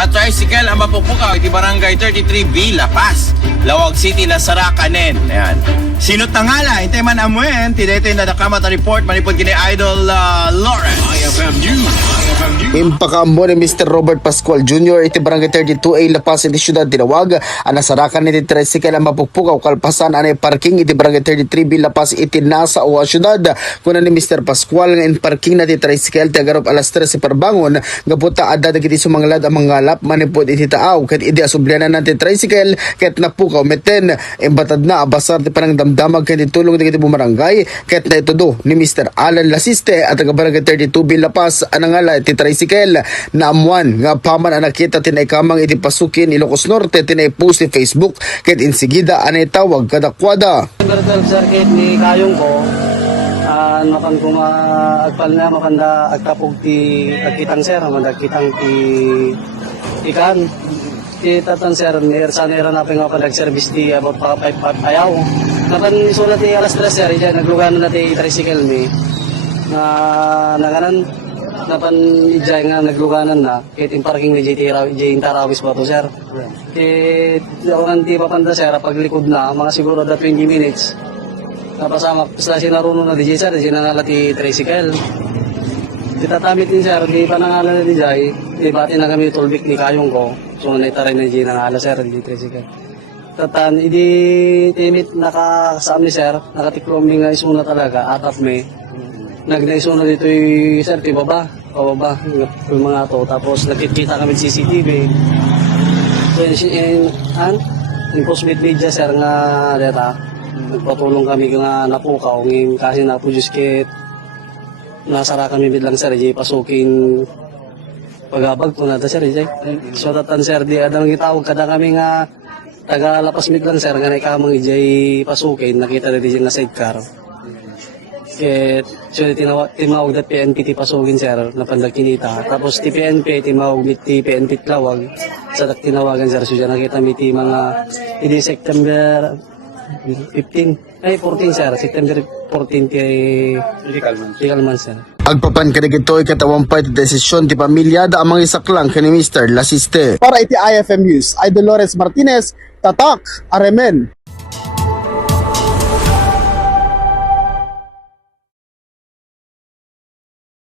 At tricycle ang mapupukaw iti barangay 33B La Paz, Lawag City, Lasaracanen. Ayan. Sino tangala? Ito man amuen. Tidete na nakamat report. Manipod kini Idol Lawrence. IFM News. Impakaambo ni Mr. Robert Pascual Jr. iti barangay 32A La Paz iti syudad tinawag ang nasarakan iti tricycle ang mapukpukaw kalpasan anay parking iti barangay 33B La Paz iti nasa o syudad kuna ni Mr. Pascual nga in parking na iti tricycle ti agarop alas 3 si parbangon gaputa adda dagiti sumanglad ang mangalap manipod iti taaw ket idi asublyanan na ti tricycle ket napukaw meten imbatad na abasar ti panang damdamag ket tulong dagiti bumarangay ket naitudo ni Mr. Alan Lasiste at taga barangay 32B La Paz anangala iti tricycle na amuan nga paman ang nakita tinaikamang iti pasukin Ilocos Norte tinaipost ti Facebook ket insigida anay tawag kadakwada. Number 12 circuit ni kayong ko makan ko agpal nga makanda agtapog ti agkitang sir makanda agkitang ti ikan ti tatan sir near sa nera na nga palag service ti about 5 ayaw napan sulat ti alas 3 sir diyan nagluganan na ti tricycle mi na nanganan napan ijay nga nagluganan na kit in parking ni JT Tarawis ba to sir kit orang ti papanda sir paglikod na mga siguro da 20 minutes napasama sa sinaruno na DJ sir sinanala ti tricycle titatamit din sir di pa nangala na DJ di bati na kami tulbik ni kayong ko so naitaray na DJ nangala sir di tricycle tatan idi timit nakasam ni sir nakatiklom ni nga isuna talaga atap me nagnaisuna dito yung sir ti baba pababa yung mga to tapos nakikita kami CCTV so yung post-meet media sir nga data nagpatulong kami nga napukaw ngayon kasi napudus kit nasara kami bidlang sir jay pasukin pagabag ko na ta sir jay so tatan sir di adang gitawag kada kami nga taga lapas bidlang sir nga naikamang jay pasukin nakita na di nga sidecar ket so timawag dat PNP ti pasukin sir napandag kinita tapos ti PNP timawag mit ti PNP tlawag sa tinawagan sir so dyan nakita mi ti mga idi September 14 sir, September 14 kay Kalman sir. Agpapan kanigitoy katawang pa iti desisyon ti pamilyada amang isaklang kani Mr. Lasiste. Para iti IFM News, Idol Lawrence Martinez, Tatak, Aremen.